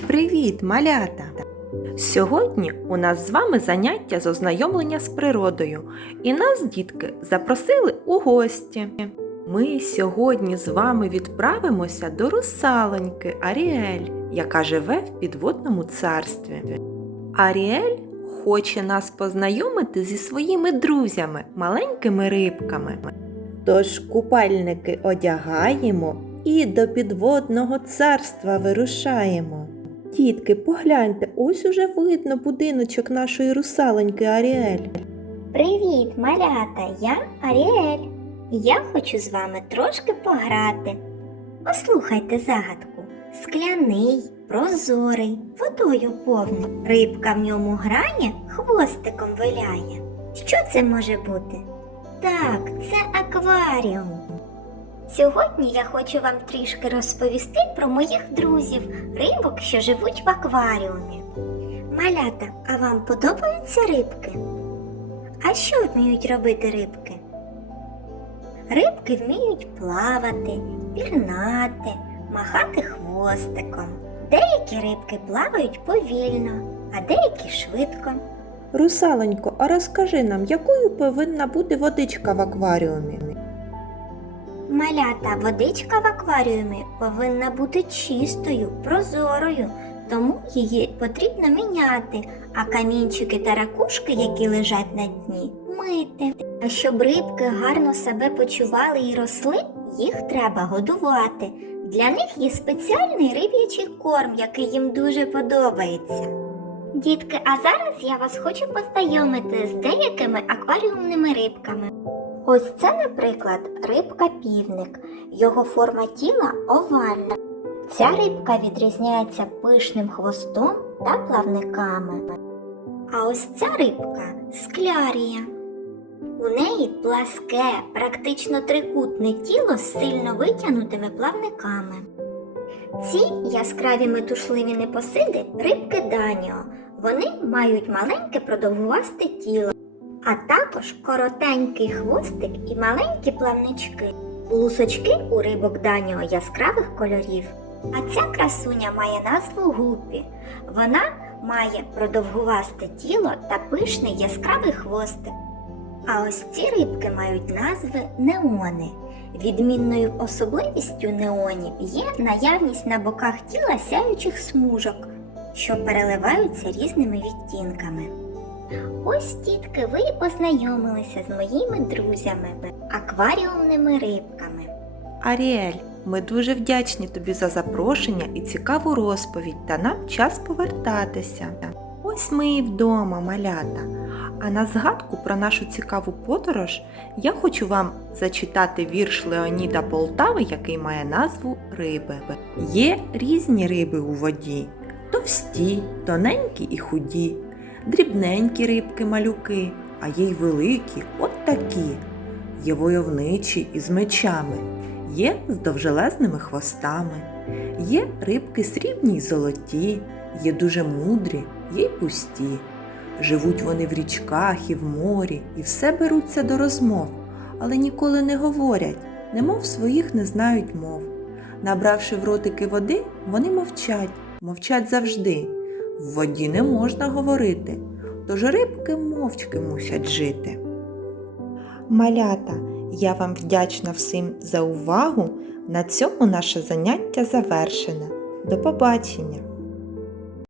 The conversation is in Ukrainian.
Привіт, малята! Сьогодні у нас з вами заняття з ознайомлення з природою, і нас, дітки, запросили у гості. Ми сьогодні з вами відправимося до русалоньки Аріель, яка живе в підводному царстві. Аріель хоче нас познайомити зі своїми друзями, маленькими рибками. Тож купальники одягаємо і до підводного царства вирушаємо. Дітки, погляньте, ось уже видно будиночок нашої русалоньки Аріель. Привіт, малята! Я Аріель. Я хочу з вами трошки пограти. Послухайте загадку. Скляний, прозорий, водою повний. Рибка в ньому грає, хвостиком виляє. Що це може бути? Так, це акваріум. Сьогодні я хочу вам трішки розповісти про моїх друзів, рибок, що живуть в акваріумі. Малята, а вам подобаються рибки? А що вміють робити рибки? Рибки вміють плавати, пірнати, махати хвостиком. Деякі рибки плавають повільно, а деякі швидко. Русалонько, а розкажи нам, якою повинна бути водичка в акваріумі? Малята водичка в акваріумі повинна бути чистою, прозорою, тому її потрібно міняти, а камінчики та ракушки, які лежать на дні, мити. А щоб рибки гарно себе почували і росли, їх треба годувати. Для них є спеціальний риб'ячий корм, який їм дуже подобається. Дітки, а зараз я вас хочу познайомити з деякими акваріумними рибками. Ось це, наприклад, рибка півник. Його форма тіла овальна. Ця рибка відрізняється пишним хвостом та плавниками. А ось ця рибка склярія. У неї пласке, практично трикутне тіло з сильно витягнутими плавниками. Ці яскраві метушливі непосиди рибки Даніо. Вони мають маленьке продовгувасте тіло, а також коротенький хвостик і маленькі плавнички. Лусочки у рибок Даніо яскравих кольорів. А ця красуня має назву гупі. Вона має продовгувасте тіло та пишний яскравий хвостик. А ось ці рибки мають назви неони. Відмінною особливістю неонів є наявність на боках тіла сяючих смужок, що переливаються різними відтінками. Ось тітки, ви познайомилися з моїми друзями, акваріумними рибками. Аріель, ми дуже вдячні тобі за запрошення і цікаву розповідь, та нам час повертатися. Ось ми і вдома, малята. А на згадку про нашу цікаву подорож я хочу вам зачитати вірш Леоніда Полтави, який має назву Риби. Є різні риби у воді, товсті, тоненькі і худі, дрібненькі рибки малюки, а є й великі, от такі. Є войовничі із мечами, є з довжелезними хвостами, є рибки срібні й золоті, є дуже мудрі, є й пусті. Живуть вони в річках і в морі, і все беруться до розмов, але ніколи не говорять, немов своїх не знають мов. Набравши в ротики води, вони мовчать, мовчать завжди. В воді не можна говорити, тож рибки мовчки мусять жити. Малята, я вам вдячна всім за увагу. На цьому наше заняття завершене. До побачення!